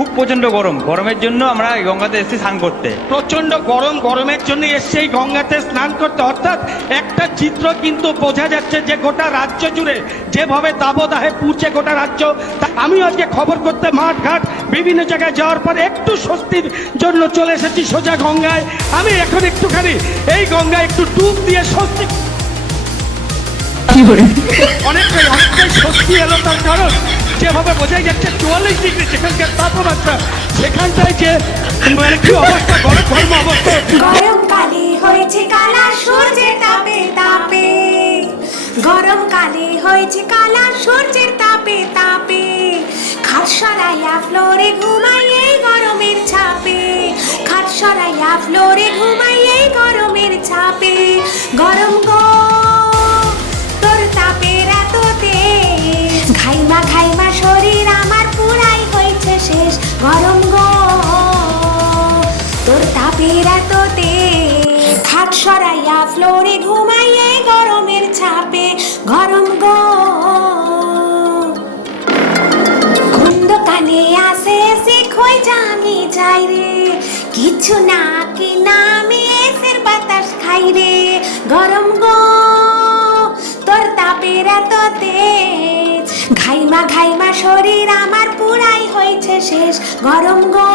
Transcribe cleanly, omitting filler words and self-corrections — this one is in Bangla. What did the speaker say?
খুব প্রচণ্ড গরম, গরমের জন্য আমরা এই গঙ্গাতে এসেছি স্নান করতে। প্রচন্ড গরম, গরমের জন্য এসছে এই গঙ্গাতে স্নান করতে। অর্থাৎ একটা চিত্র কিন্তু বোঝা যাচ্ছে যে গোটা রাজ্য জুড়ে যেভাবে দাবদাহে পুড়ছে গোটা রাজ্য। আমিও আজকে খবর করতে মাঠ ঘাট বিভিন্ন জায়গায় যাওয়ার পরে একটু স্বস্তির জন্য চলে এসেছি সোজা গঙ্গায়। আমি এখন একটুখানি এই গঙ্গায় একটু ডুব দিয়ে স্বস্তি, অনেকটাই স্বস্তি এলো। তার কারণ যেভাবে বোঝাই যাচ্ছে 44 ডিগ্রি যেখানকার তাপমাত্রা, সেখানটায় যে মানে কি অবস্থা, গরম অবস্থা। গরমকালে হয়েছে কালা সূর্যের তাপে তাপে, গরমকালে হয়েছে কালা সূর্যের তাপে তাপে, খাট সরাইয়া ফ্লোরে ঘুমাই এই গরমের ছাপে, খাট সরাইয়া ফ্লোরে ঘুমাই এই গরমের ছাপে। গরম গো তোর তাপের এত তেজ, ঘাইমা ঘাইমা শরীর আমার পুরাই হয়েছে শেষ। গরম গো তোর তাপের এত তেজ, খাট সরাইয়া ফ্লোরে ঘুমাই এই গরমের ছাপে। গরম গো খন্দকালে আসে এসে খই জামি যাই রে, কিছু না কি না আমি এসের বাতাস খাই রে। গরম গো তোর তাপের এত তেজ, ঘাইমা ঘাইমা শরীর আমার পুরাই হয়েছে শেষ। গরম গো